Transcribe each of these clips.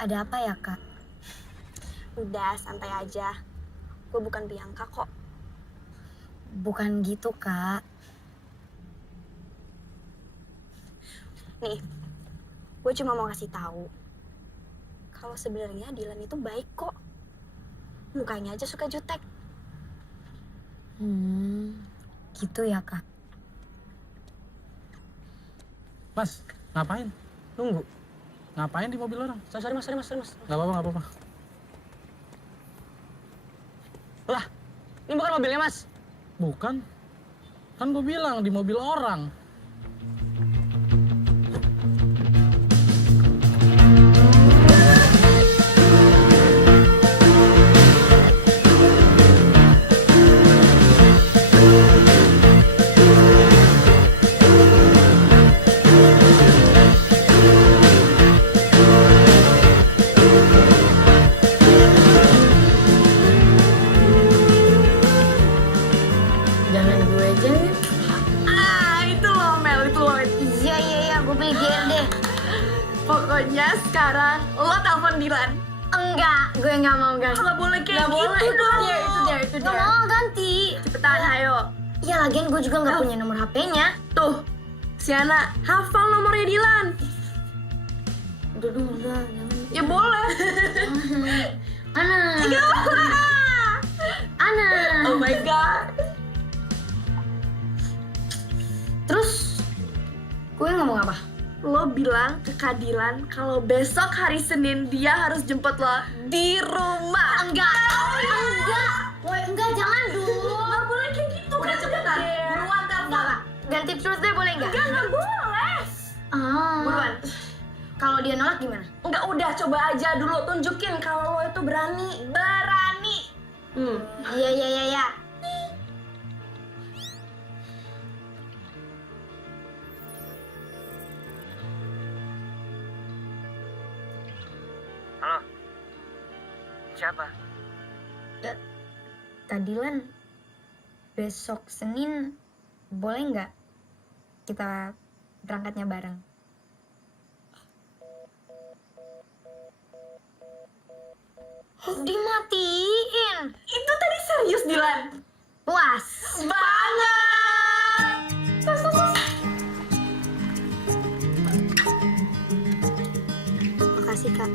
Ada apa ya, Kak? Udah, santai aja. Gue bukan Bianca kok. Bukan gitu, Kak. Nih, gue cuma mau kasih tahu kalau sebenarnya Dilan itu baik kok. Mukanya aja suka jutek. Gitu ya, Kak. Mas, ngapain? Nunggu. Ngapain di mobil orang? Sorry mas. Gak apa-apa. Lah, ini bukan mobilnya mas. Bukan. Kan gue bilang di mobil orang. Jangan gue aja ya. Itu loh Mel, itu loh. Iya, gue pilih GR deh. Pokoknya sekarang lo telepon Dilan. Enggak, gue nggak mau ganti. Nggak boleh kayak Nggak gitu boleh, dong. itu dia. Nggak mau ganti. Cepetan, ayo. Ya lagian gue juga nggak punya nomor HP-nya. Tuh, Siana, hafal nomornya Dilan. Udah, jangan. Ya boleh. Ana. Oh my god. Terus gue ngomong apa? Lo bilang ke Kak Dilan kalau besok hari Senin dia harus jemput lo di rumah. Enggak. Woi, enggak, jangan dulu. Nggak boleh kayak gitu. Udah cepetan. Buruan telepon. Ganti terus deh, boleh nggak? Nggak boleh. Buruan. Kalau dia nolak gimana? Enggak, udah coba aja dulu. Tunjukin kalau lo itu berani. Berani. Iya. Halo. Siapa? Tadilan, besok Senin boleh nggak kita berangkatnya bareng? Dimatiin. Itu tadi serius Dilan. Puas. Banget. Makasih, Kak.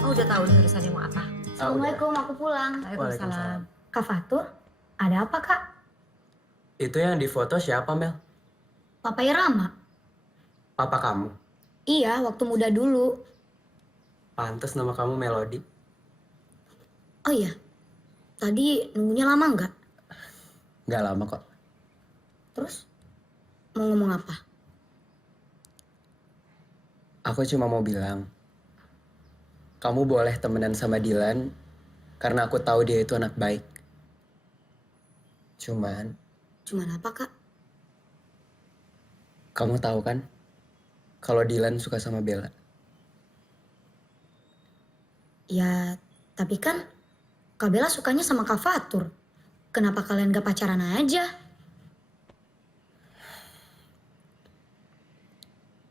Oh, udah tahu nih urusannya mau apa? Assalamualaikum, aku pulang. Waalaikumsalam. Kak Fatur, ada apa, Kak? Itu yang difoto siapa, Mel? Papanya Rama? Papa kamu? Iya, waktu muda dulu. Pantes nama kamu Melody. Oh iya, tadi nunggunya lama nggak? Nggak lama kok. Terus, mau ngomong apa? Aku cuma mau bilang, kamu boleh temenan sama Dilan karena aku tahu dia itu anak baik. Cuman, Apa, Kak? kamu tahu kan kalau Dilan suka sama Bella. Ya, tapi kan Kak Bella sukanya sama Kak Fatur. Kenapa kalian gak pacaran aja?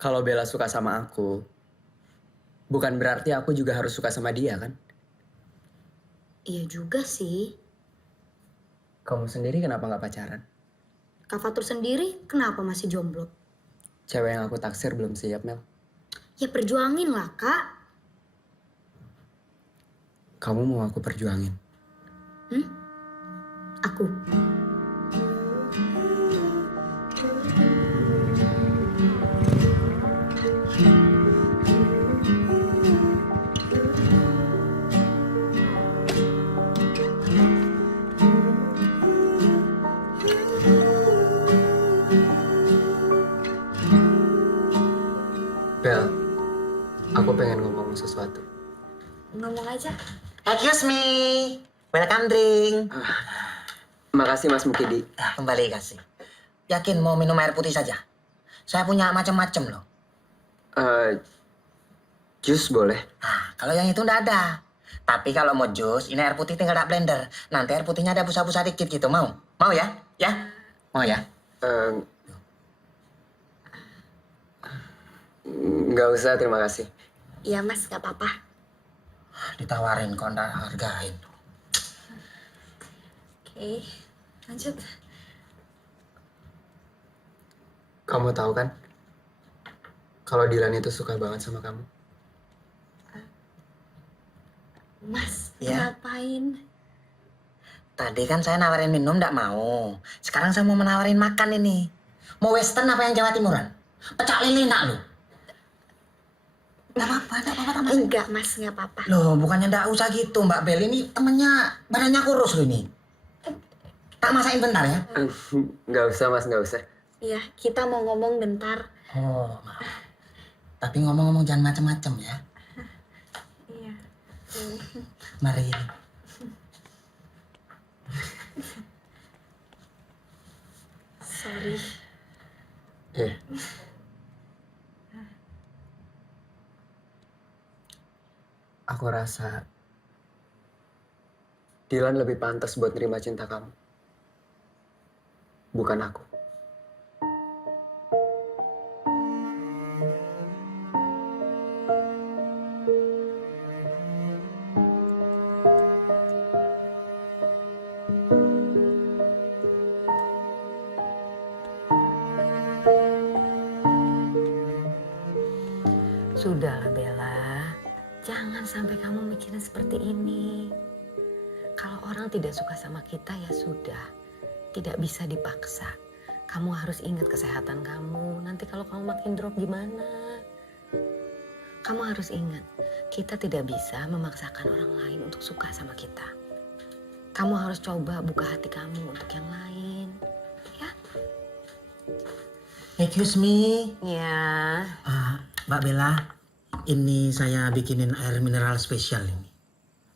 Kalau Bella suka sama aku, bukan berarti aku juga harus suka sama dia kan? Iya juga sih. Kamu sendiri kenapa nggak pacaran? Kak Fatur sendiri kenapa masih jomblo? Cewek yang aku taksir belum siap, Mel. Ya perjuangin lah, Kak. Kamu mau aku perjuangin? Aku. Bel, aku pengen ngomong sesuatu. Ngomong aja. Excuse me, welcome drink. Makasih Mas Mukidi. Kembali kasih. Yakin mau minum air putih saja? Saya punya macam-macam loh. Jus boleh? Kalau yang itu nggak ada. Tapi kalau mau jus, ini air putih tinggal tak blender. Nanti air putihnya ada busa-busa dikit gitu. Mau? Mau ya? Ya? Mau ya? Eh, nggak usah, terima kasih. Iya mas, nggak apa-apa. Ditawarin kok nggak hargain. Oke, lanjut. Kamu tahu kan? Kalau Dilan itu suka banget sama kamu. Mas, Ya. ngapain? Tadi kan saya nawarin minum nggak mau. Sekarang saya mau menawarin makan ini. Mau western apa yang Jawa Timuran? Pecak lele nak lu. Nggak apa-apa, nggak apa-apa Mas. Enggak mas, nggak apa-apa. Loh, bukannya nggak usah gitu Mbak Bel. Ini temennya badannya kurus loh ini. Tak masakin bentar ya. Nggak usah Mas, nggak usah. Iya, kita mau ngomong bentar. Oh, maaf. Tapi ngomong-ngomong jangan macem-macem ya. Iya. Mari. Sorry. Iya. Aku rasa Dilan lebih pantas buat nerima cinta kamu. Bukan aku. Sudahlah Bella, jangan sampai kamu mikirin seperti ini. Kalau orang tidak suka sama kita ya sudah, tidak bisa dipaksa. Kamu harus ingat kesehatan kamu, nanti kalau kamu makin drop gimana? Kamu harus ingat, kita tidak bisa memaksakan orang lain untuk suka sama kita. Kamu harus coba buka hati kamu untuk yang lain, ya? Excuse me. Ya. Mbak Bella, ini saya bikinin air mineral spesial ini.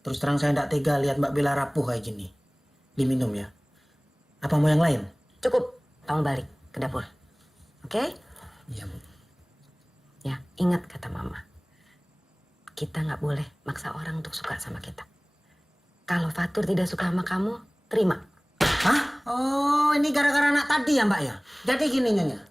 Terus terang saya tidak tega lihat Mbak Bella rapuh kayak gini. Diminum ya. Apa mau yang lain? Cukup, tolong balik ke dapur. Oke? Iya, Bu. Ya, ingat kata mama. Kita nggak boleh maksa orang untuk suka sama kita. Kalau Fatur tidak suka sama kamu, terima. Hah? Oh, ini gara-gara anak tadi ya, Mbak ya? Jadi gini, Nyonya.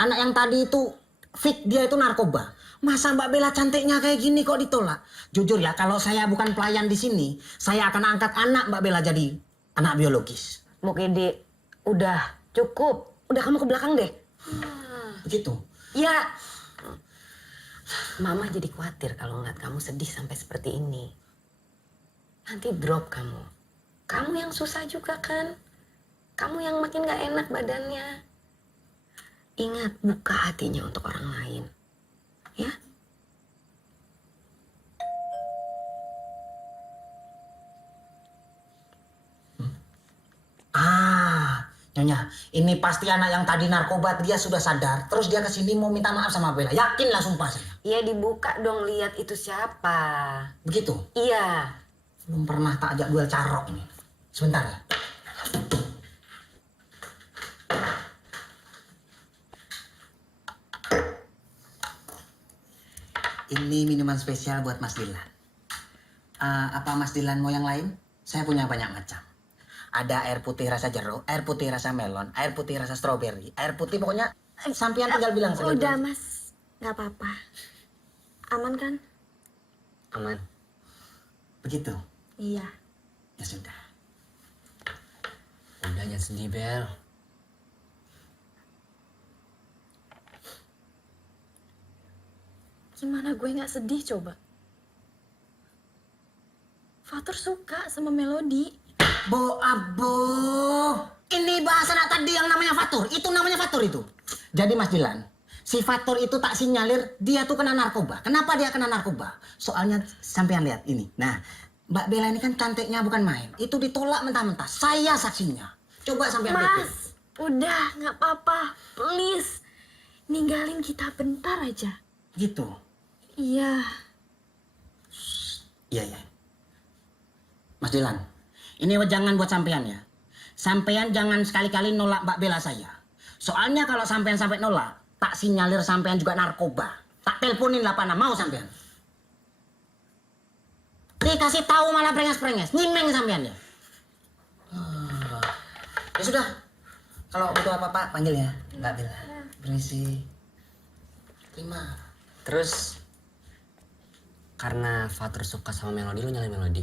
Anak yang tadi itu, fake dia itu narkoba. Masa Mbak Bella cantiknya kayak gini kok ditolak? Jujur ya, kalau saya bukan pelayan di sini, saya akan angkat anak Mbak Bella jadi anak biologis. Mukidi, udah cukup. Udah kamu ke belakang deh. Begitu. Ya. Mama jadi khawatir kalau ngeliat kamu sedih sampai seperti ini. Nanti drop kamu. Kamu yang susah juga kan? Kamu yang makin gak enak badannya. Ingat, buka hatinya untuk orang lain. Ya? Nyonya, ini pasti anak yang tadi narkoba, dia sudah sadar. Terus dia kesini mau minta maaf sama Bella. Yakin lah sumpah saya. Ya dibuka dong, lihat itu siapa. Begitu? Iya. Belum pernah tak ajak duel carok ini. Sebentar ya. Ini minuman spesial buat Mas Dilan. Apa Mas Dilan mau yang lain? Saya punya banyak macam. Ada air putih rasa jeruk, air putih rasa melon, air putih rasa stroberi, air putih pokoknya sampean tinggal bilang saja. Udah mas, nggak apa-apa. Aman kan? Aman. Begitu? Iya. Ya sudah. Udah jangan sedih, Bel. Gimana gue nggak sedih coba? Fatur suka sama Melody. Bo abo. Ini bahasa anak tadi yang namanya Fatur. Itu namanya Fatur itu. Jadi Mas Dilan, si Fatur itu tak sinyalir dia tuh kena narkoba. Kenapa dia kena narkoba? Soalnya sampean lihat ini. Nah, Mbak Bella ini kan cantiknya bukan main. Itu ditolak mentah-mentah. Saya saksinya. Coba sampean pikir. Mas, udah nggak apa-apa. Please, ninggalin kita bentar aja. Gitu. Iya. Iya, iya. Mas Dilan, ini jangan buat sampean ya. sampean jangan sekali-kali nolak Mbak Bella saya. Soalnya kalau sampean sampai nolak, tak sinyalir sampean juga narkoba. Tak teleponin lah Pana, mau sampean. Dikasih tahu malah prenges-prenges, nyimeng sampean ya. Ya sudah, kalau butuh apa-apa panggil ya, Mbak Bella. Berisi. Terima. Terus karena Fatur suka sama Melody, lu nyalain Melody?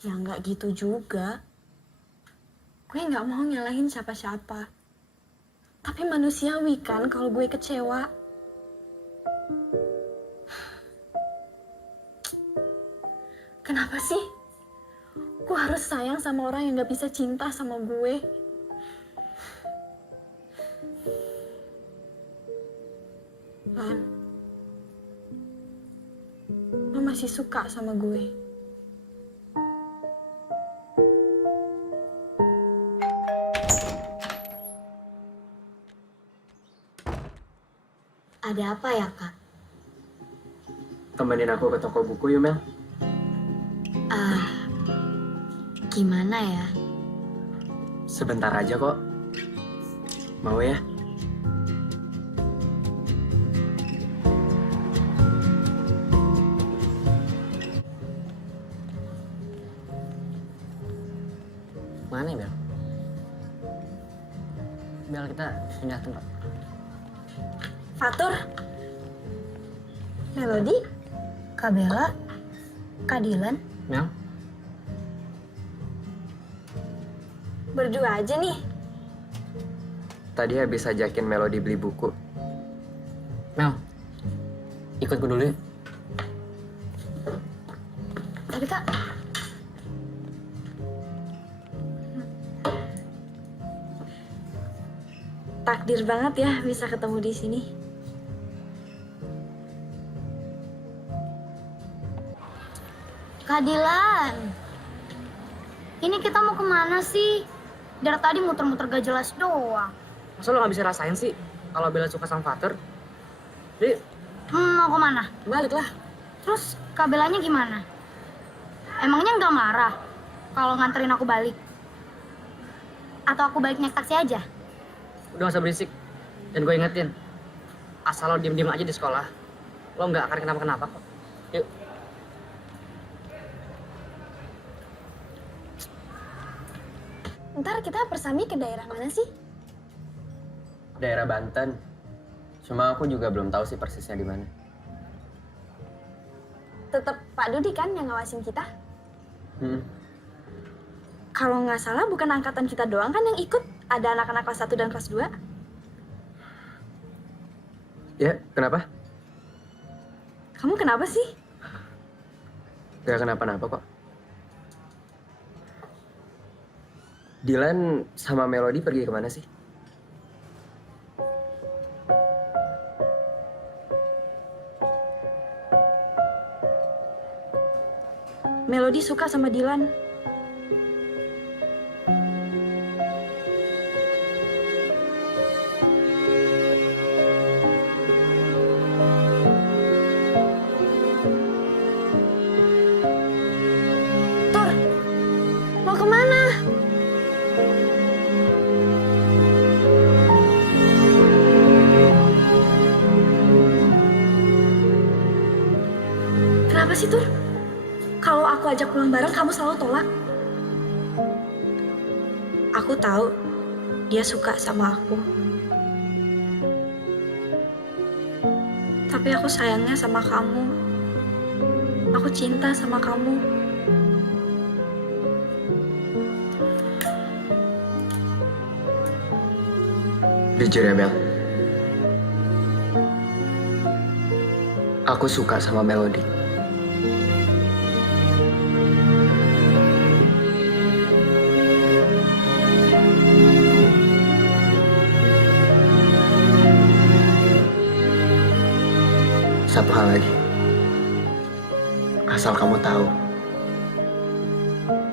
Ya nggak gitu juga. Gue nggak mau nyalahin siapa-siapa. Tapi manusiawi kan kalau gue kecewa. Kenapa sih? Gue harus sayang sama orang yang nggak bisa cinta sama gue. Lan, lo masih suka sama gue. Ada apa ya, Kak? Temenin aku ke toko buku yuk, Mel. Gimana ya? Sebentar aja kok. Mau ya? Mana ya, Bel? Bel, kita pindah tempat. Fatur, Melody, Kak Bella? Kak Dilan? Mel? berdua aja nih. Tadi habis ajakin Melody beli buku. Mel, ikut gue dulu ya. Tapi Kak, Takdir banget ya bisa ketemu di sini. Kak Dilan. Ini kita mau kemana sih? Dari tadi muter-muter gak jelas doang. Masa lo gak bisa rasain sih kalau Bella suka sama Fatur? Jadi, Mau kemana? balik lah. Terus Kak Bellanya gimana? Emangnya nggak marah kalau nganterin aku balik? Atau aku balik naik taksi aja? Udah gak usah berisik. Dan gue ingetin, asal lo diem-diem aja di sekolah, lo gak akan kenapa-kenapa kok. Yuk. Ntar kita persami ke daerah mana sih? Daerah Banten. Cuma aku juga belum tahu sih persisnya di mana. Tetap Pak Dudi kan yang ngawasin kita? Hmm. Kalau nggak salah bukan angkatan kita doang kan yang ikut? Ada anak-anak kelas 1 dan kelas 2? Ya, kenapa? Kamu kenapa sih? Gak kenapa-napa kok. Dilan sama Melody pergi kemana sih? Melody suka sama Dilan. Tur, mau kemana? Kenapa sih, Tur? Kalau aku ajak pulang bareng, kamu selalu tolak. Aku tahu dia suka sama aku. Tapi aku sayangnya sama kamu. Aku cinta sama kamu. Jujur ya, Mel. Aku suka sama Melody. Satu hal lagi. Asal kamu tahu,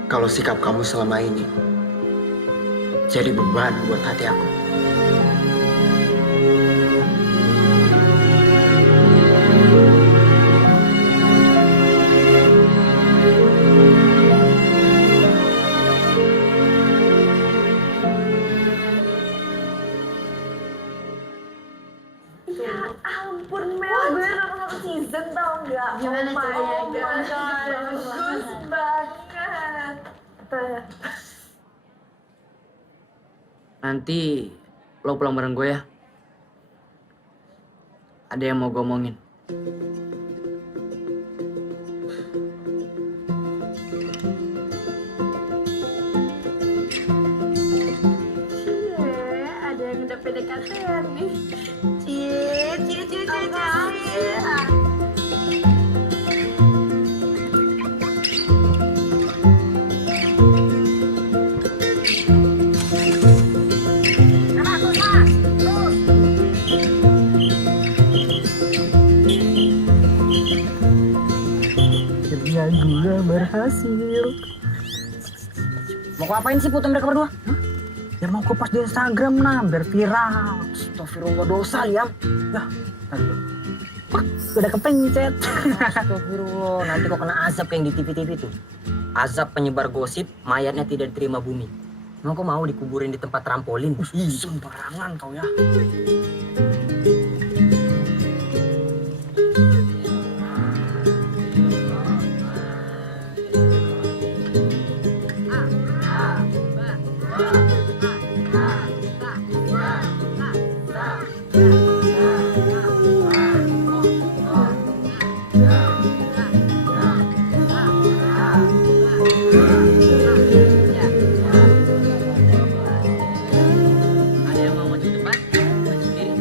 kalau sikap kamu selama ini jadi beban buat hati aku. season tau nggak? Gimana ceritanya? Bagus banget. Nanti lo pulang bareng gue ya. Ada yang mau gue omongin. Ada yang udah PDKT-an nih. Cie. Akhirnya gue berhasil. Mau ngapain sih foto mereka berdua? Ya mau kupas di Instagram nah, biar viral. Astagfirullah, dosa Liam. Ya, tadi. Udah kepencet. Astagfirullah, nanti kok kena azab kayak yang di TV-TV tuh. Azab penyebar gosip, mayatnya tidak diterima bumi. Emang kok mau dikuburin di tempat trampolin? Sembarangan kau ya. Ada yang mau maju ke depan? Maju sendiri.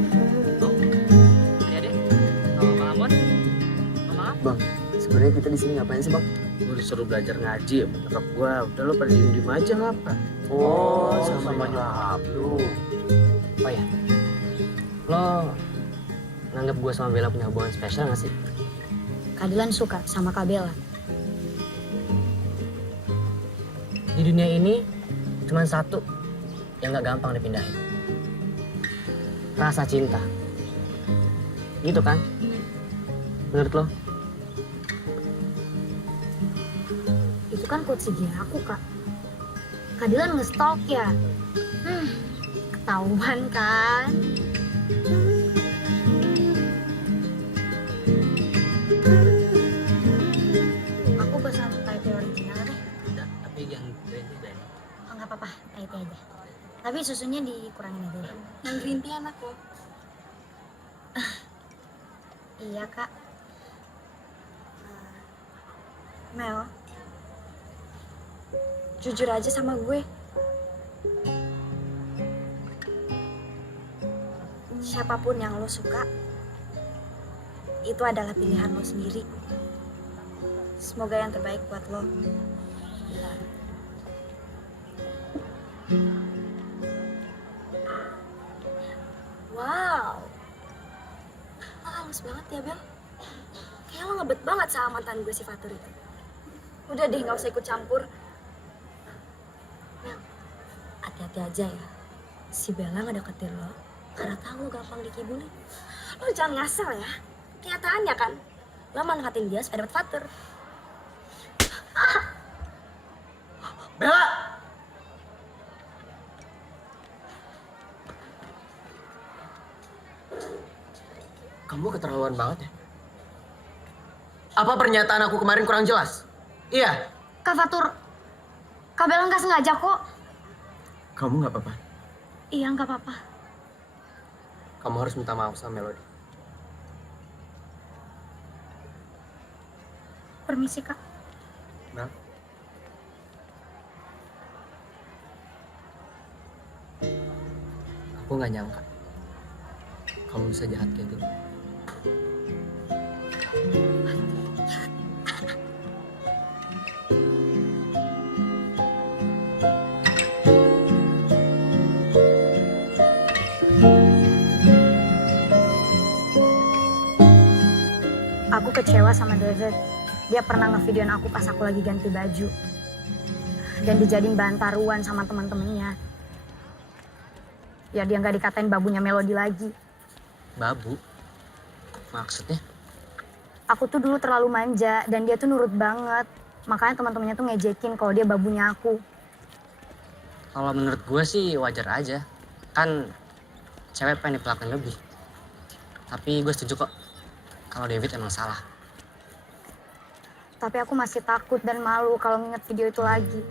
Oh, adik-adik. Sama Bang Ambon. Maaf. Bang, sebenarnya kita di sini ngapain sih, Bang? Gue disuruh belajar ngaji ya nyokap gue. Udah lo pada diem aja ngapa? Oh, sama nyokap lu. Oh ya, lo nganggap gue sama Bella punya hubungan spesial gak sih? Kak Dilan suka sama Kak Bella. Di dunia ini cuma satu yang gak gampang dipindahin. Rasa cinta. Gitu kan? Menurut lo? Itu kan quotes IG aku, Kak. Kak Dilan nge-stalk ya? Ketahuan kan? Aku pesan Thai tea original deh. Tapi yang branded ya. Oh, nggak apa-apa, Thai tea aja. Tapi susunya dikurangin aja ya. Yang green tea enak loh. Iya, Kak. Mel, jujur aja sama gue. Siapapun yang lo suka, itu adalah pilihan lo sendiri. Semoga yang terbaik buat lo. Wow, lo halus banget ya, Bel. Kayak lo ngebet banget sama mantan gue si Fatur itu. Udah deh, gak usah ikut campur. Mel, hati-hati aja ya. Si Bella ngedeketin lo karena tahu lo gampang dikibulin. Lo jangan ngasal ya. Kenyataannya kan, lo manfaatin dia supaya dapet Fatur. Bella! Kamu keterlaluan banget ya. Apa pernyataan aku kemarin kurang jelas? Iya. Kak Fatur, Kak Bella nggak sengaja kok. Kamu nggak apa-apa. Iya, nggak apa-apa. Kamu harus minta maaf sama Melody. Permisi, Kak. Mel. Aku nggak nyangka kamu bisa jahat kayak gini. Aku kecewa sama David. Dia pernah ngevideoin aku pas aku lagi ganti baju. Dan dijadiin bahan taruhan sama teman-temannya. Ya dia nggak dikatain babunya Melody lagi. Babu? Maksudnya? Aku tuh dulu terlalu manja dan dia tuh nurut banget. Makanya teman-temannya tuh ngejekin kalau dia babunya aku. Kalau menurut gue sih wajar aja. Kan cewek pengen diperlakuin lebih. Tapi gue setuju kok. kalau David emang salah. Tapi aku masih takut dan malu kalau nginget video itu lagi.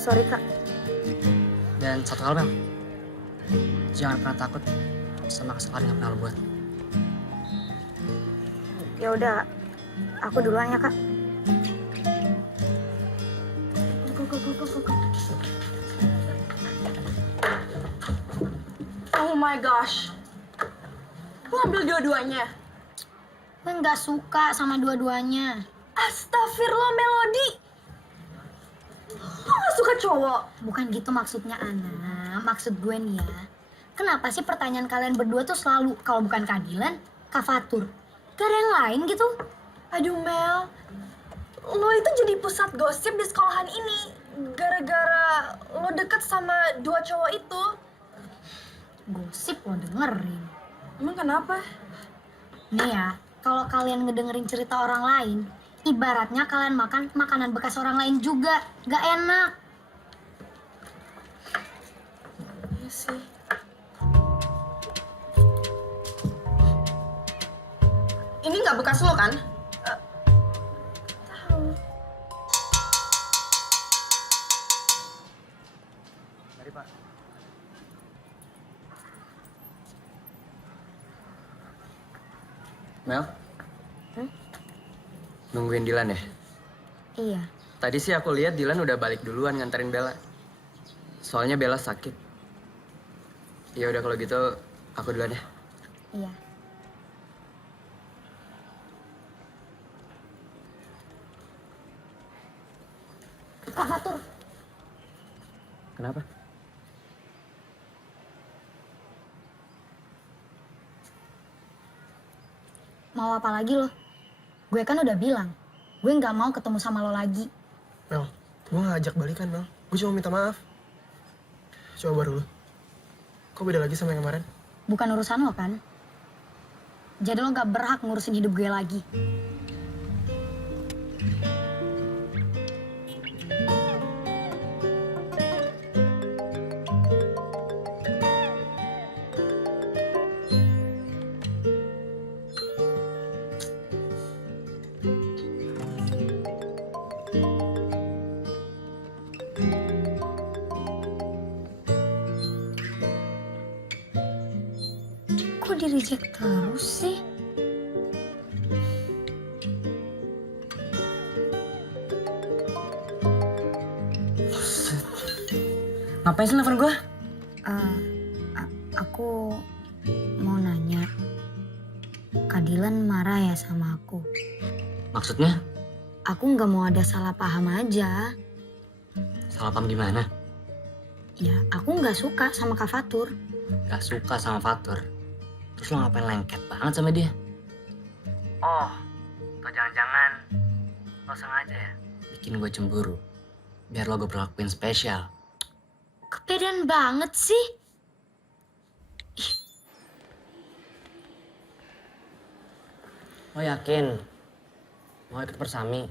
Sorry kak. Dan satu hal, Bel. Jangan pernah takut sama kesalahan yang pernah lo buat. Ya udah, aku duluan ya kak. Oh my gosh. Lo ambil dua-duanya. Gue nggak suka sama dua-duanya. Astagfirullah, Melody. Lo gak suka cowok? Bukan gitu maksudnya, Ana. Maksud gue nih ya, kenapa sih pertanyaan kalian berdua tuh selalu kalau bukan keadilan, Kak Fatur? Gak ada yang lain gitu? Aduh, Mel. Lo itu jadi pusat gosip di sekolahan ini. Gara-gara lo deket sama dua cowok itu. Gosip lo dengerin. Emang kenapa? Nih ya, kalau kalian ngedengerin cerita orang lain, ibaratnya kalian makan makanan bekas orang lain juga. Gak enak. Iya sih. Ini nggak bekas lo kan? Tahu. Mari Pak. Mel? Nungguin Dilan ya? Iya. Tadi sih aku lihat Dilan udah balik duluan nganterin Bella. Soalnya Bella sakit. Ya udah kalau gitu aku duluan ya. Iya. Kak Fatur, Kenapa? mau apa lagi lo? Gue kan udah bilang, gue nggak mau ketemu sama lo lagi. Mel, gue gak ajak balikan, Mel. Gue cuma minta maaf. Coba baru lu. Kok beda lagi sama yang kemarin? Bukan urusan lo kan? Jadi lo gak berhak ngurusin hidup gue lagi. Kok di-reject terus sih? Ngapain sih nelfon gue? Aku mau nanya. Kak Dilan marah ya sama aku? Maksudnya? Aku nggak mau ada salah paham aja. Salah paham gimana? Ya, aku nggak suka sama Kak Fatur. Gak suka sama Fatur. Terus lo ngapain lengket banget sama dia? Oh, atau jangan-jangan lo sengaja ya? Bikin gue cemburu. Biar lo gue perlakuin spesial. Kepedean banget sih. Lo yakin? Mau ikut persami?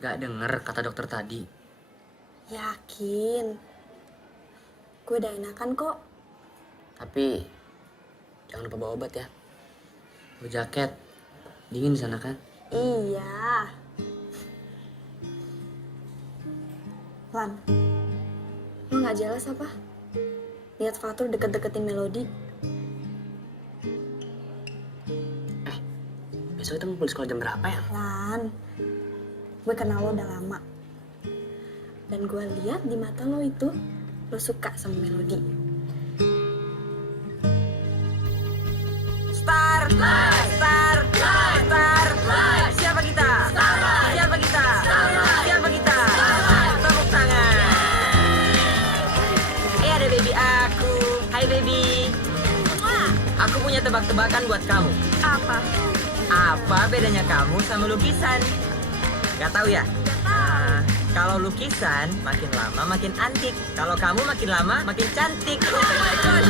Gak denger kata dokter tadi. Yakin. Gue udah enakan kok. Tapi jangan lupa bawa obat ya. Bawa jaket. Dingin di sana kan? Iya. Lan, lo gak jelas apa? Lihat Fatur deket-deketin Melody. Besok kita ngumpul di sekolah jam berapa ya? Lan, gue kenal lo udah lama. Dan gue lihat di mata lo itu, lo suka sama Melody. Start, start, start. Siapa kita? Siapa kita? Siapa kita? Tepuk tangan. Ada baby aku. Hai baby. Aku punya tebak-tebakan buat kamu. Apa? Apa bedanya kamu sama lukisan? Gak tahu ya? Nah, kalau lukisan makin lama makin antik. Kalau kamu makin lama makin cantik. Oh my gosh.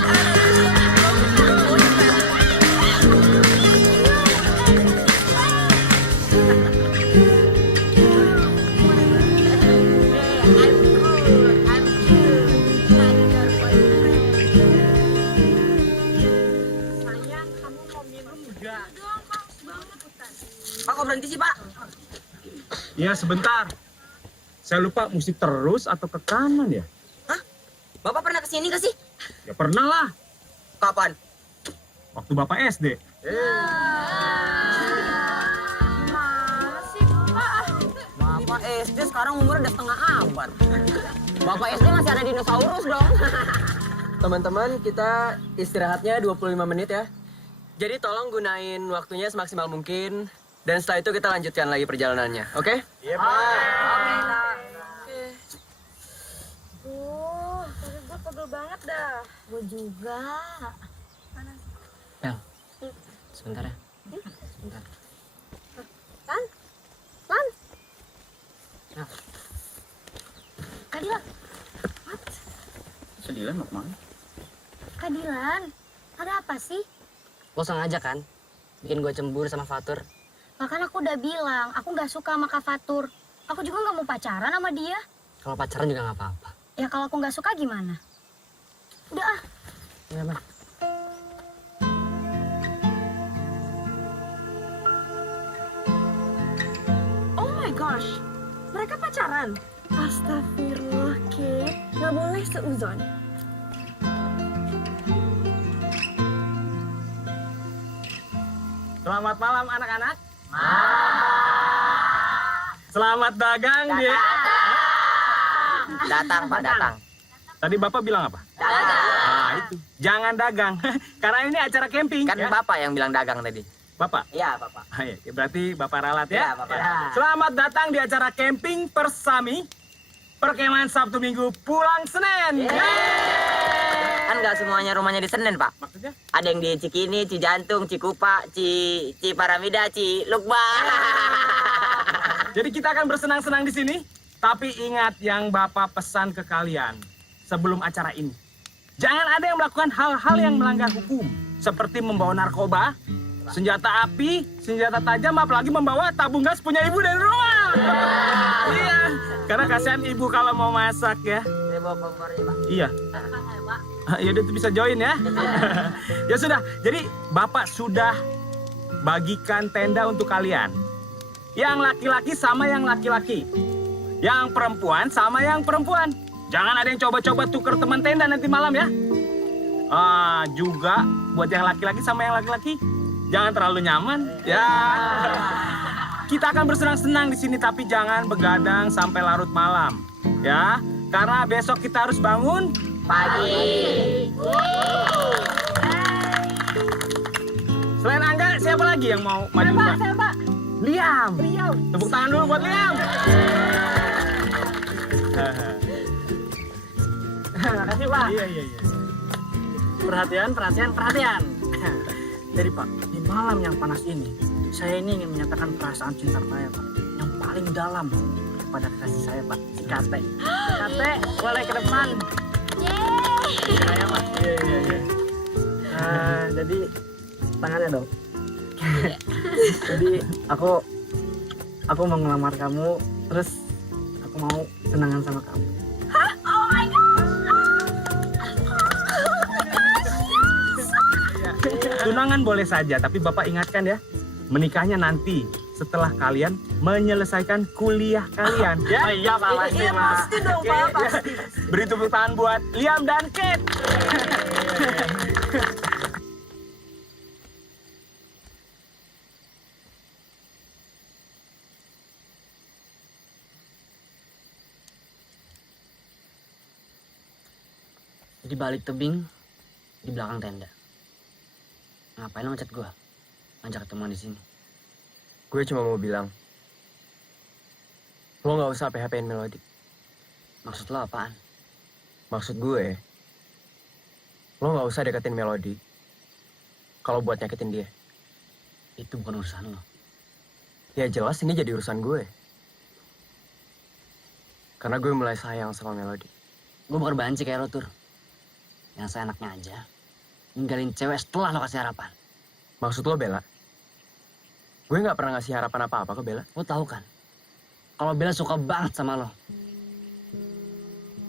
Pak, kok berhenti sih, Pak? Iya, sebentar. Saya lupa mesti terus atau ke kanan ya? Bapak pernah kesini nggak sih? Ya pernah lah. Kapan? Waktu Bapak SD. Bapak SD sekarang umurnya udah setengah abad. Bapak SD masih ada dinosaurus dong. Teman-teman, kita istirahatnya 25 menit ya. Jadi tolong gunain waktunya semaksimal mungkin. Dan setelah itu kita lanjutkan lagi perjalanannya, oke? Perut gue pegel banget dah. Gue juga. Bel, sebentar ya. Sebentar. Lan? Kak Dilan. Sedilan mau kemana? Kak Dilan, ada apa sih? Lo sengaja kan? Bikin gue cemburu sama Fatur. Bahkan aku udah bilang, aku nggak suka sama Kak Fatur. Aku juga nggak mau pacaran sama dia. Kalau pacaran juga nggak apa-apa. Ya kalau aku nggak suka gimana? Udah ah. Iya, Bang. Oh my gosh, mereka pacaran? Astagfirullah, Kate. Nggak boleh seuzon. Selamat malam anak-anak. Selamat dagang dia. Datang, Pak, datang. Tadi Bapak bilang apa? Dagang. Nah, itu. Jangan dagang. Karena ini acara camping. Kan ya? Bapak yang bilang dagang tadi. Bapak? Iya, Bapak. Ah, ya, berarti Bapak ralat ya? Iya, Bapak ralat. Selamat datang di acara camping Persami. Perkemahan Sabtu Minggu pulang Senin. Kan nggak semuanya rumahnya di Senen, Pak. Maksudnya? Ada yang di Cikini, Cijantung, Cikupa, Ciparamida, Cilukba. Jadi kita akan bersenang-senang di sini. Tapi ingat yang Bapak pesan ke kalian sebelum acara ini. Jangan ada yang melakukan hal-hal yang melanggar hukum. Seperti membawa narkoba, senjata api, senjata tajam, apalagi membawa tabung gas punya ibu dari rumah. Iya, karena kasihan ibu kalau mau masak ya. Saya bawa kompornya, Pak. Iya. Ya udah, itu bisa join ya. Ya sudah, jadi Bapak sudah bagikan tenda untuk kalian. Yang laki-laki sama yang laki-laki. Yang perempuan sama yang perempuan. Jangan ada yang coba-coba tuker teman tenda nanti malam ya. Juga buat yang laki-laki sama yang laki-laki, jangan terlalu nyaman ya. Kita akan bersenang-senang di sini tapi jangan begadang sampai larut malam ya. Karena besok kita harus bangun Pagi. Selain Angga, siapa lagi yang mau maju duluan? Liam. Tepuk tangan dulu buat Liam. Makasih, Pak. Iya. Perhatian. Jadi, Pak, di malam yang panas ini, saya ini ingin menyatakan perasaan cinta saya, Pak, yang paling dalam kepada kasih saya, Pak, si Kate. Si Kate, boleh ke depan. Saya, Mas. Iya. Jadi, tangannya dong. Jadi, aku mau ngelamar kamu, terus aku mau tunangan sama kamu. Tunangan boleh saja, tapi Bapak ingatkan ya, menikahnya nanti setelah kalian menyelesaikan kuliah kalian ya. Iya, Pak, pasti, Pak. Pasti dong, Pak, pasti. Beri tepuk tangan buat Liam dan Kate. Di balik tebing, di belakang tenda. Ngapain lo ngechat gue? Ngajak ketemuan di sini. Gue cuma mau bilang, lo nggak usah PHP-in Melody. Maksud lo apaan? Maksud gue, lo nggak usah deketin Melody kalau buat nyakitin dia. Itu bukan urusan lo. Ya jelas ini jadi urusan gue. Karena gue mulai sayang sama Melody. Gue bukan banci kayak lo, Tur. Yang seenaknya aja ninggalin cewek setelah lo kasih harapan. Maksud lo Bella? Gue nggak pernah ngasih harapan apa-apa ke Bella. Lo tahu kan, kalau Bella suka banget sama lo,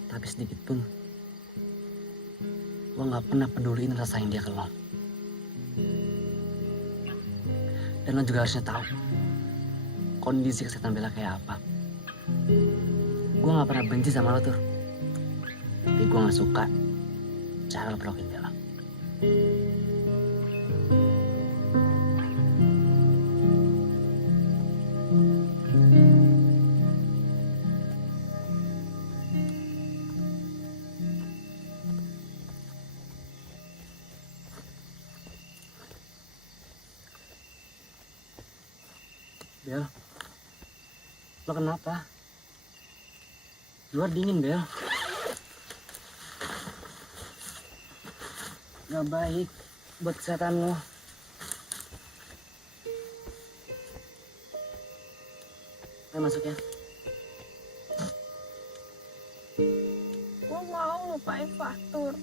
tapi sedikit pun lo nggak pernah peduliin rasa yang dia ke lo. Dan lo juga harusnya tahu kondisi kesehatan Bella kayak apa. Gue gak pernah benci sama lo tuh. Tapi gue gak suka cara lo perlakuin Bella. Bel, lo kenapa? Luar dingin, Bel. Gak baik buat kesehatan lo. Ayo masuk ya. Gue mau lupain Fatur.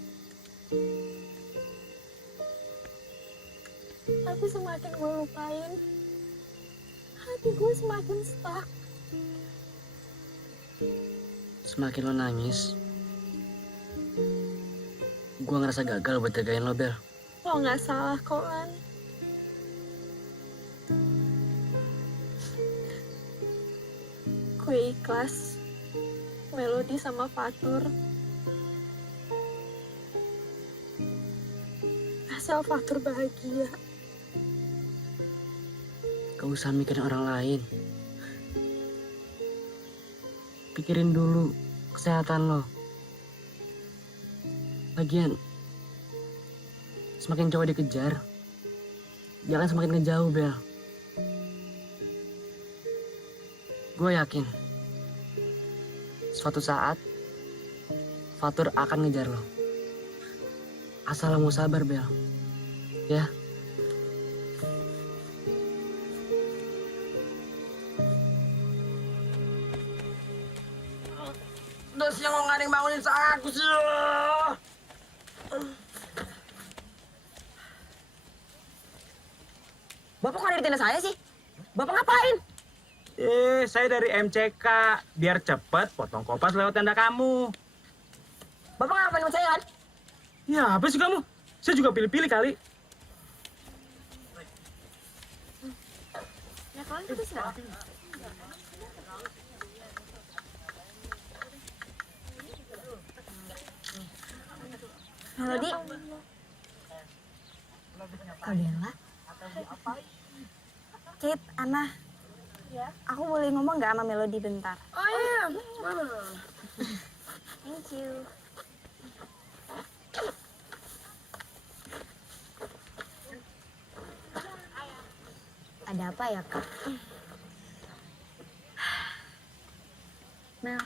Tapi semakin gue lupain, hati gue semakin stuck. Semakin lo nangis, gue ngerasa gagal buat jagain lo, Bel. Lo nggak salah kok, Lan. Gue ikhlas Melody sama Fatur. Asal Fatur bahagia. Gak usah mikirin orang lain. Pikirin dulu kesehatan lo. Lagian, semakin cowok dikejar, jangan semakin ngejauh, Bel. Gue yakin, suatu saat, Fatur akan ngejar lo. Asal lo mau sabar, Bel. Ya. Udah siang kok nggak ada yang bangunin aku sih. Bapak kok ada di tenda saya sih? Bapak ngapain? Saya dari MCK. Biar cepet potong kopas lewat tenda kamu. Bapak ngapain sama saya kan? Ya, apa sih kamu? Saya juga pilih-pilih kali. Ya kalian putus nggak? Melody. Kak Bella. Kit, Ana. Ya. Aku boleh ngomong nggak sama Melody bentar? Oh iya, Thank you. Ada apa ya, Kak? Mel.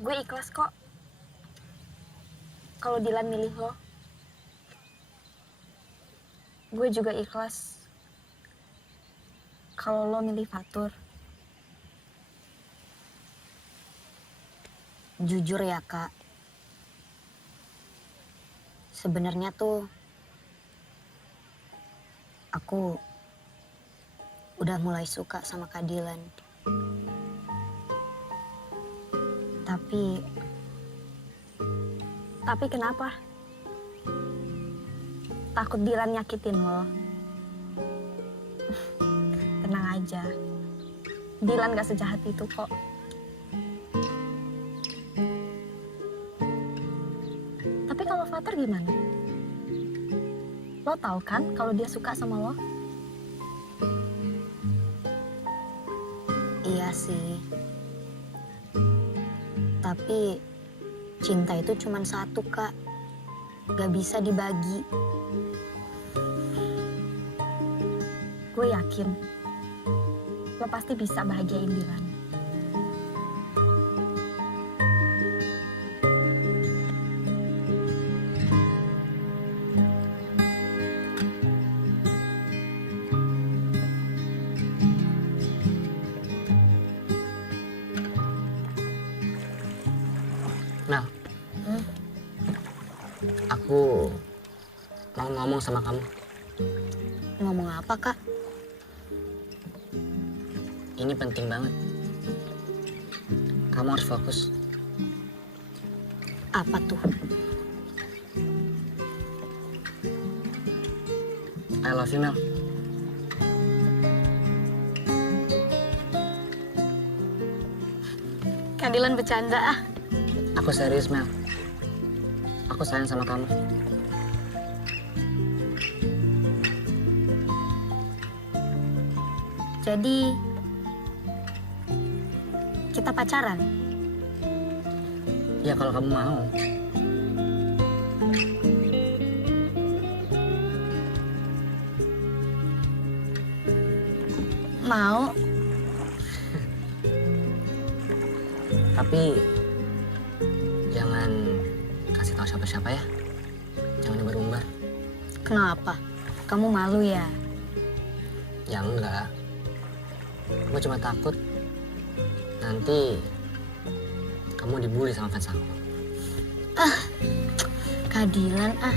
Gue ikhlas kok. Kalau Dilan milih lo. Gue juga ikhlas kalau lo milih Fatur. Jujur ya, Kak. Sebenarnya tuh aku udah mulai suka sama Kak Dilan. Tapi kenapa? Takut Dilan nyakitin lo. Tenang aja. Dilan gak sejahat itu kok. Tapi kalau Fatur gimana? Lo tahu kan kalau dia suka sama lo? Iya sih. Tapi cinta itu cuma satu, Kak. Gak bisa dibagi. Gue yakin lo pasti bisa bahagiain Dilan. Nah, aku mau ngomong sama kamu. Ngomong apa, Kak? Ini penting banget. Kamu harus fokus. Apa tuh? I love you, Mel. Kak Dilan bercanda ah. Aku serius, Mel. Aku sayang sama kamu. Jadi kita pacaran. Ya kalau kamu mau. Mau? Tapi jangan kasih tahu siapa-siapa ya. Jangan diumbar-umbar. Kenapa? Kamu malu ya? Ya enggak. Gue cuma takut nanti kamu dibully sama fans aku. Kak Dilan ah.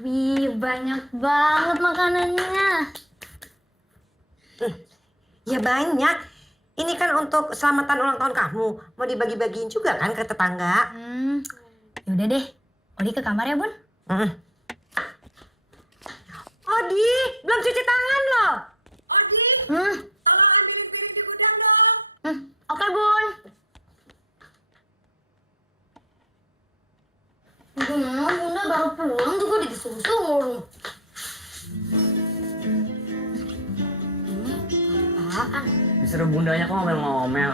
Wih, banyak banget makanannya. Ya banyak. Ini kan untuk selamatan ulang tahun kamu. Mau dibagi-bagiin juga kan ke tetangga? Yaudah deh, Odi ke kamar ya, Bun. Odi, belum cuci tangan loh. Odi, Hmm, tolong ambilin piring di gudang dong. oke, Bun. Bunda baru pulang juga disuruh-suruh. Ini apaan? Disuruh bundanya kok ngomel-ngomel.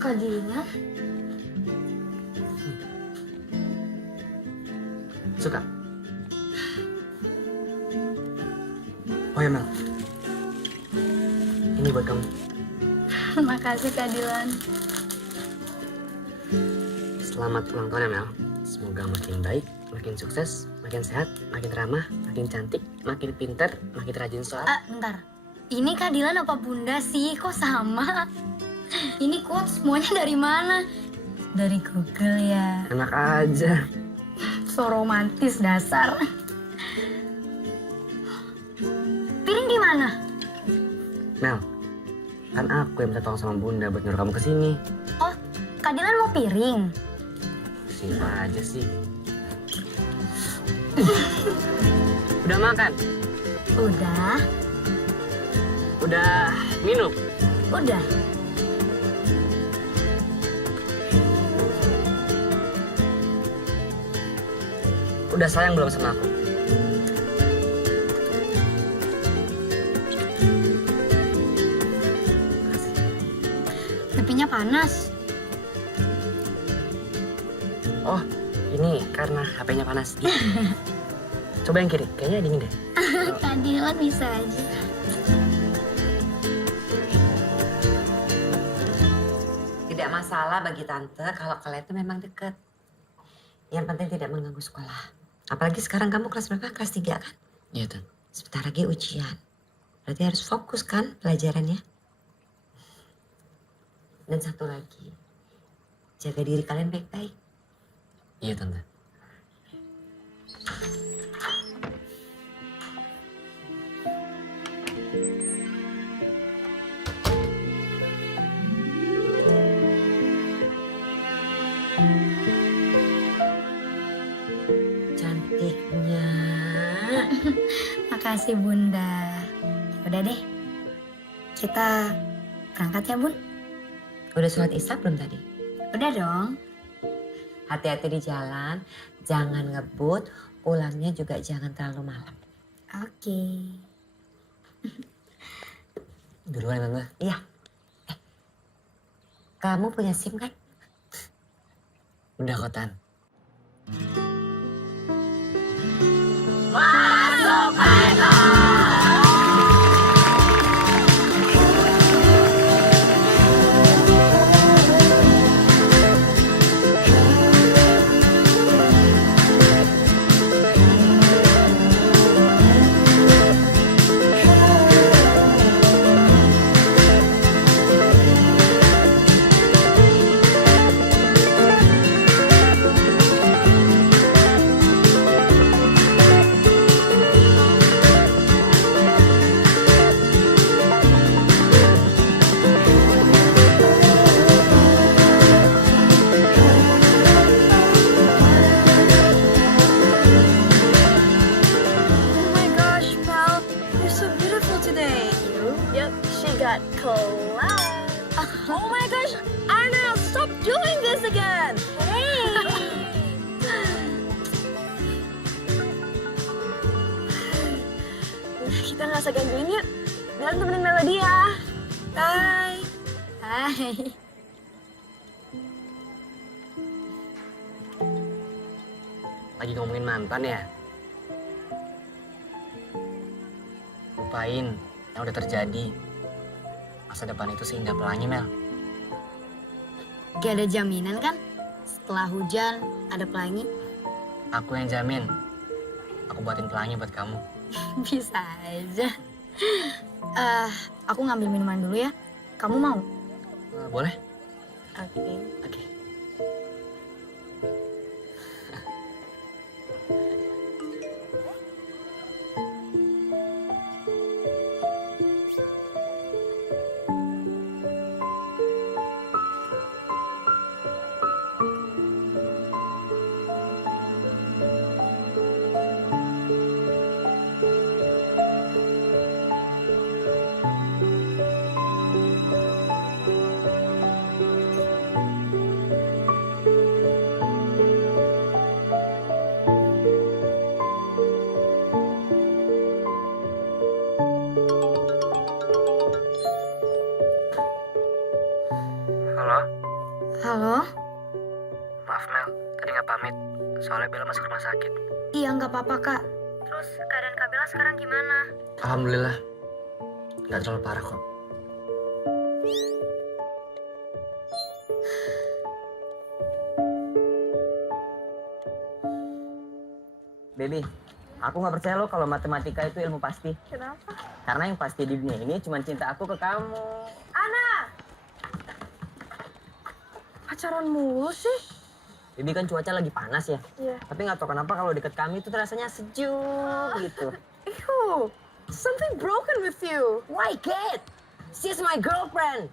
Kak Dilan? Suka? Oh ya Mel. Ini buat kamu. Makasih Kak Dilan. Selamat ulang tahun ya Mel. Semoga makin baik, makin sukses, makin sehat, makin ramah, makin cantik, makin pinter, makin rajin sholat. Bentar. Ini Kak Dilan apa Bunda sih? Kok sama? Ini quotes semuanya dari mana? Dari Google ya. Enak aja. So romantis dasar. Piring di mana? Mel, kan aku yang minta tolong sama Bunda buat nyuruh kamu kesini. Oh, Kak Dilan mau piring. Siapa aja sih? Udah makan? Udah. Udah minum? Udah. Udah sayang belum sama aku? Pipinya panas. Oh, ini karena HP-nya panas. Coba yang kiri, kayaknya dingin deh. Kak Dilan bisa aja. Tidak masalah bagi tante kalau kalian itu memang deket. Yang penting tidak mengganggu sekolah. Apalagi sekarang kamu kelas berapa? Kelas 3 kan? Iya, Tan. Sebentar lagi ujian. Berarti harus fokus kan pelajarannya. Dan satu lagi, jaga diri kalian baik-baik. Iya, Tante. Cantiknya. Makasih Bunda. Udah deh. Kita berangkat ya, Bun? Udah sholat isya belum tadi? Udah dong. Hati-hati di jalan, jangan ngebut, pulangnya juga jangan terlalu malam. Oke. Duluan, Tante. Iya. Kamu punya SIM kan? Udah kok, Tan. that collab. Oh my gosh, Arna, stop doing this again. Hey. Kita nggak usah gangguin yuk. Bilang temenin Melody ya. Bye. Hai. Lagi ngomongin mantan ya? Lupain yang udah terjadi. Masa depan itu seindah pelangi, Mel. Gak ada jaminan kan? Setelah hujan ada pelangi. Aku yang jamin. Aku buatin pelangi buat kamu. Bisa aja. Aku ngambil minuman dulu ya. Kamu mau? Boleh? Oke. Oke. Halo? Halo? Maaf, Mel. Tadi nggak pamit. Soalnya Bella masuk rumah sakit. Iya nggak apa-apa kak. Terus keadaan Kak Bella sekarang gimana? Alhamdulillah. Nggak terlalu parah kok. Baby, aku nggak percaya lo kalau matematika itu ilmu pasti. Kenapa? Karena yang pasti di dunia ini cuma cinta aku ke kamu. Pacaran mulu sih. Baby kan cuaca lagi panas ya. Iya. Tapi nggak tahu kenapa kalau deket kami itu rasanya sejuk gitu. Ew, something broken with you. Why kid? She's my girlfriend.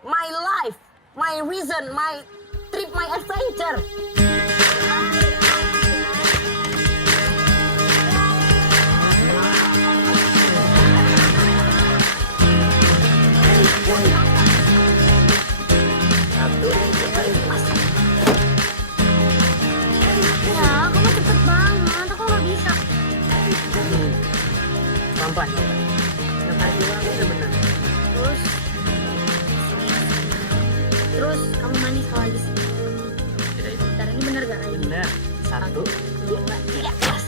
My life. My reason. My trip. My adventure. Ya, kamu cepet banget. Aku nggak bisa. Pelan-pelan. Yang tadi bilang udah benar. Terus kamu mandi sekali lagi sih. Tidak itu. Bentar, ini bener gak kayak gini? Benar. 1, 2, 3, gas.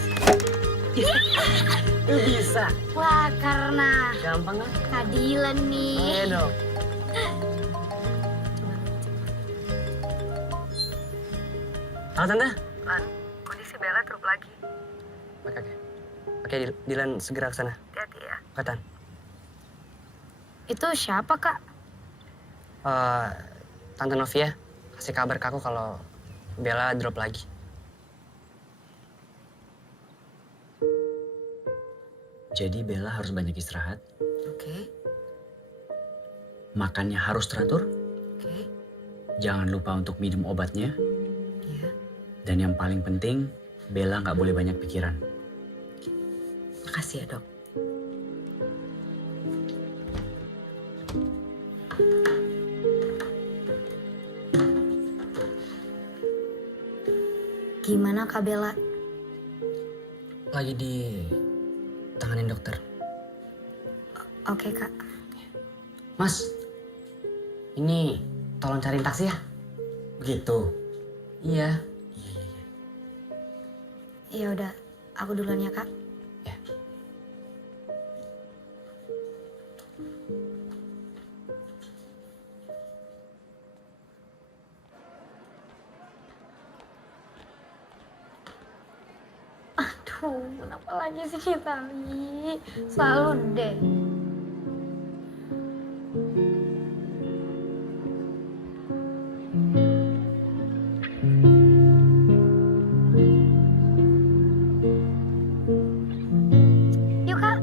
Itu bisa. Wah, karena Gampang kan? keadilan nih. Iya dong. Halo Tante. Lan, kondisi Bella drop lagi. Oke, Dilan segera ke sana. Hati-hati ya. Oke, Tan. Itu siapa kak? Tante Novia kasih kabar ke aku kalau Bella drop lagi. Jadi Bella harus banyak istirahat, Oke, makannya harus teratur, oke, jangan lupa untuk minum obatnya, iya. dan yang paling penting, Bella nggak boleh banyak pikiran. Makasih ya dok. Gimana Kak Bella? Lagi di tanganin dokter. Oke kak. Mas, ini tolong cariin taksi ya. Begitu. Iya. Ya udah, aku duluan ya kak. Ya. Aduh, kenapa lagi sih kita Li? Selalu deh. Yuk kak.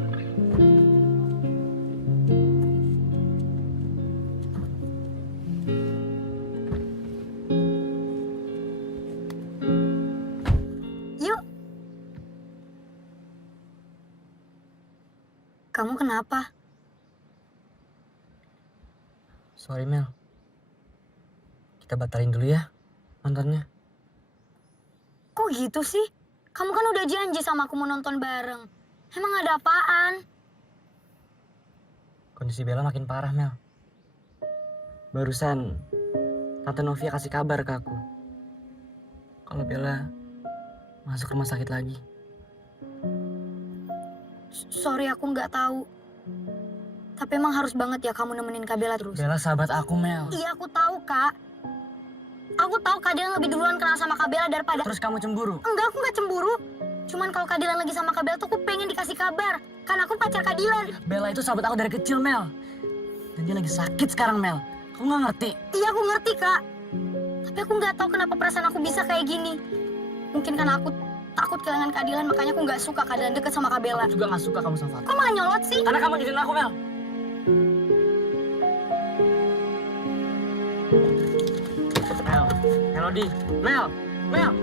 Yuk. Kamu kenapa? Sorry Mel. Kita batalin dulu ya nontonnya. Kok gitu sih? Kamu kan udah janji sama aku mau nonton bareng. Emang ada apaan? Kondisi Bella makin parah Mel. Barusan Tante Novia kasih kabar ke aku kalau Bella masuk rumah sakit lagi. Sorry aku nggak tahu. Tapi emang harus banget ya kamu nemenin Kak Bella terus. Bella sahabat aku Mel. Iya aku tahu Kak. Aku tahu Kak Dilan lebih duluan kenal sama Kak Bella daripada... Terus kamu cemburu? Enggak, aku nggak cemburu. Cuman kalau Kak Dilan lagi sama Kak Bella tuh aku pengen dikasih kabar. Karena aku pacar Kak Dilan. Bella itu sahabat aku dari kecil Mel. Dan dia lagi sakit sekarang Mel. Kamu nggak ngerti? Iya aku ngerti Kak. Tapi aku nggak tahu kenapa perasaan aku bisa kayak gini. Mungkin karena aku takut kehilangan Kak Dilan, makanya aku nggak suka Kak Dilan deket sama Kak Bella. Aku juga nggak suka kamu sama Fatur. Kok malah nyolot sih? Karena kamu nyindir aku Mel. Mel, Melody, Mel, Mel.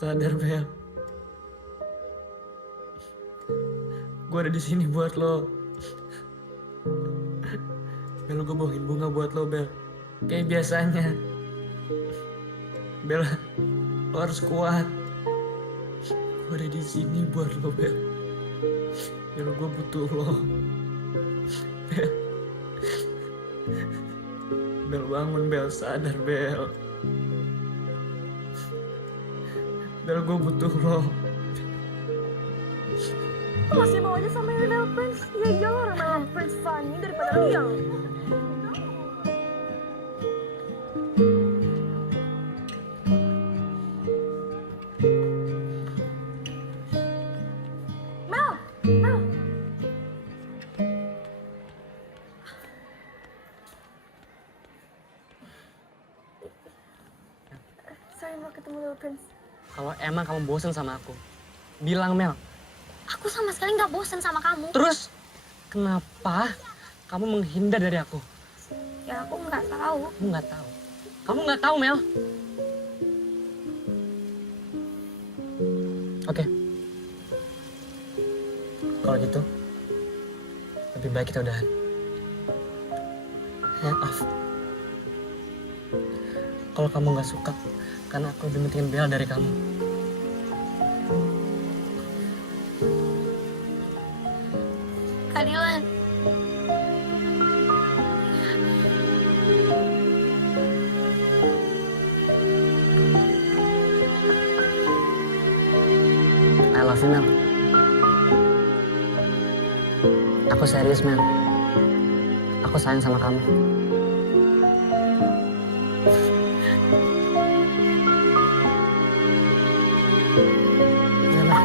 Sadar Bel. Gue ada di sini buat lo. Bel, gue bawain bunga buat lo Bel. Kayak biasanya. Bel, lo harus kuat. Gue ada di sini buat lo Bel. Bel, gue butuh lo. Bel. Bel bangun Bel, sadar Bel. Bel, gue butuh lo. Masih mau aja sama Lil Prince? Ya iyalah Lil Prince funny daripada Liang. Mel, Mel. Sorry mau ketemu Lil Prince. Kalau emang kamu bosen sama aku, bilang Mel. Aku sama sekali nggak bosan sama kamu. Terus kenapa kamu menghindar dari aku? Ya aku nggak tahu. Kamu nggak tahu. Kamu nggak tahu Mel. Oke. Kalau gitu, lebih baik kita udahan. Maaf. Kalau kamu nggak suka, karena aku lebih pentingin Bella dari kamu. Kak Dilan. I love you, Mel. Aku serius, Mel. Aku sayang sama kamu. Ya, Mel.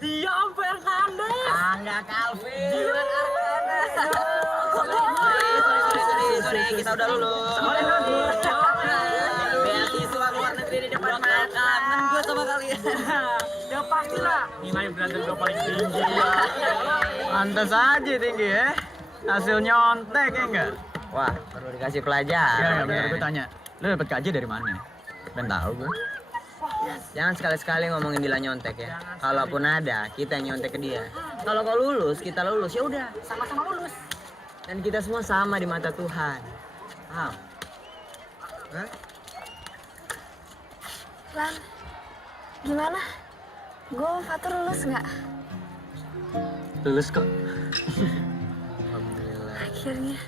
Liam Fernandez. Angga Calvin. Dilan Arkana. Sorry, kita udah lulus. Beasiswa luar negeri di depan mata. Kangen gue sama kalian. Ya pastilah. Nilai belajar gue paling tinggi. Pantas aja tinggi ya. Hasil nyontek ya enggak? Wah, perlu dikasih pelajaran. bener, gue tanya. Lu dapet KJ dari mana? Ben tahu gue. Jangan sekali-sekali ngomongin Dilan nyontek ya. Kalaupun ada, kita yang nyontek ke dia. Kalau kau lulus, kita lulus. Ya udah, sama-sama lulus. Dan kita semua sama di mata Tuhan. Paham? Hah? Lan, gimana? Gue Fatur lulus nggak? Lulus kok. Alhamdulillah. Akhirnya.